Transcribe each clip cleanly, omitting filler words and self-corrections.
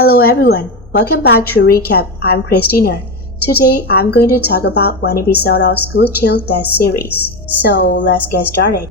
Hello everyone, welcome back to Recap. I'm Christina. Today I'm going to talk about one episode of School Chill Death series. So let's get started.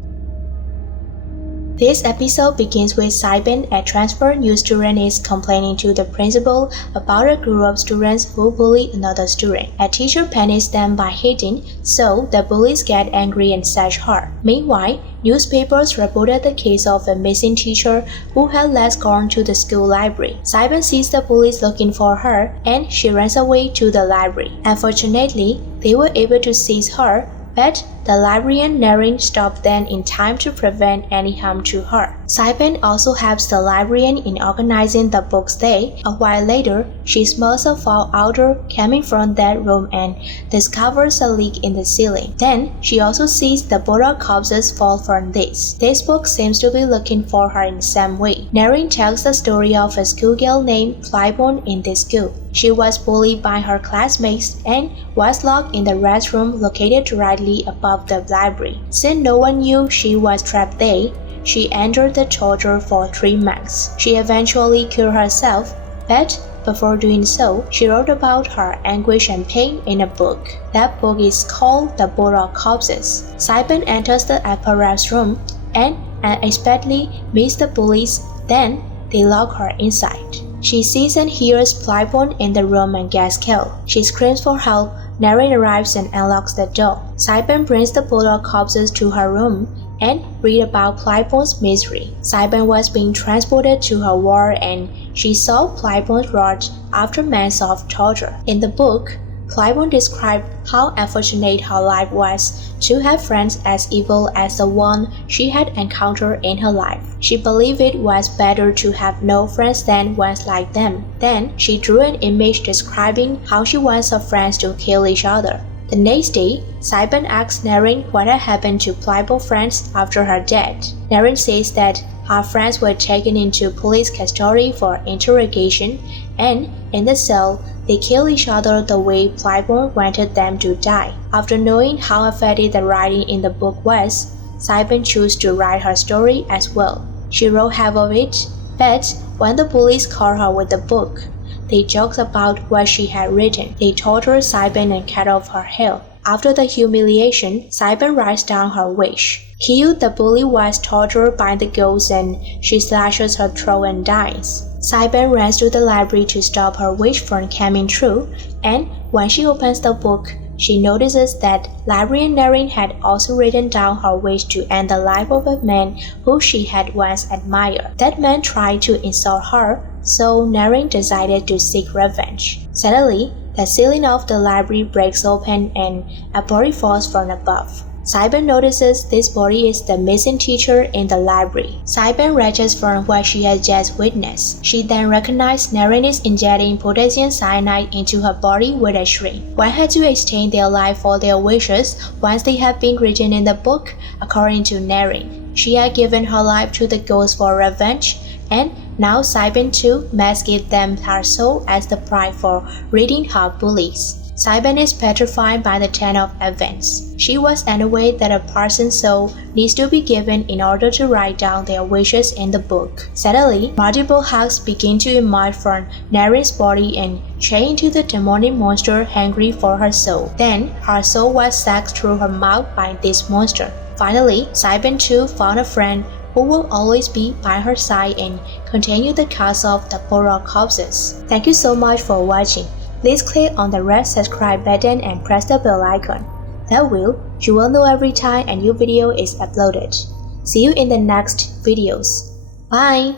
This episode begins with Saiban, a transfer new student, is complaining to the principal about a group of students who bully another student. A teacher panics them by hitting, so the bullies get angry and search her. Meanwhile, newspapers reported the case of a missing teacher who had last gone to the school library. Saiban sees the police looking for her and she runs away to the library. Unfortunately, they were able to seize her, but the librarian Naren stopped them in time to prevent any harm to her. Saiban also helps the librarian in organizing the books day. A while later, she smells a foul odor coming from that room and discovers a leak in the ceiling. Then, she also sees the Bora corpses fall from this. This book seems to be looking for her in some way. Naren tells the story of a schoolgirl named Flybone in this school. She was bullied by her classmates and was locked in the restroom located directly above the library. Since no one knew she was trapped there, she entered the torture for 3 months. She eventually killed herself, but before doing so, she wrote about her anguish and pain in a book. That book is called The Bora Corpses. Saiban enters the upper room and unexpectedly meets the bullies. Then they lock her inside. She sees and hears Flybone in the room and gets killed. She screams for help. Naren arrives and unlocks the door. Saiban brings the Bora corpses to her room and read about Flybone's misery. Saiban was being transported to her ward and she saw Flybone's rot after months of torture. In the book, Flybone described how unfortunate her life was to have friends as evil as the one she had encountered in her life. She believed it was better to have no friends than ones like them. Then she drew an image describing how she wants her friends to kill each other. The next day, Saiban asks Naren what had happened to Flybone's friends after her death. Naren says that her friends were taken into police custody for interrogation, and in the cell, they kill each other the way Flybone wanted them to die. After knowing how affected the writing in the book was, Saiban chose to write her story as well. She wrote half of it, but when the police caught her with the book, they joked about what she had written. They tortured Saiban and cut off her hair. After the humiliation, Saiban writes down her wish. Kill the bully was tortured by the ghost and she slashes her throat and dies. Saiban runs to the library to stop her wish from coming true, and when she opens the book, she notices that librarian Naren had also written down her wish to end the life of a man who she had once admired. That man tried to insult her, so Naren decided to seek revenge. Suddenly, the ceiling of the library breaks open and a body falls from above. Saiban notices this body is the missing teacher in the library. Saiban rages from what she has just witnessed. She then recognizes Naren is injecting potassium cyanide into her body with a syringe. One had to extend their life for their wishes once they have been written in the book, according to Naren. She had given her life to the ghost for revenge, and now Saiban too must give them her soul as the price for ridding her bullies. Saiban is petrified by the turn of events. She was unaware that a person's soul needs to be given in order to write down their wishes in the book. Suddenly, multiple hugs begin to emerge from Naren's body and change into the demonic monster hungry for her soul. Then, her soul was sucked through her mouth by this monster. Finally, Saiban too found a friend who will always be by her side and continue the cause of the Bora corpses. Thank you so much for watching. Please click on the red subscribe button and press the bell icon. That way, you will know every time a new video is uploaded. See you in the next videos. Bye!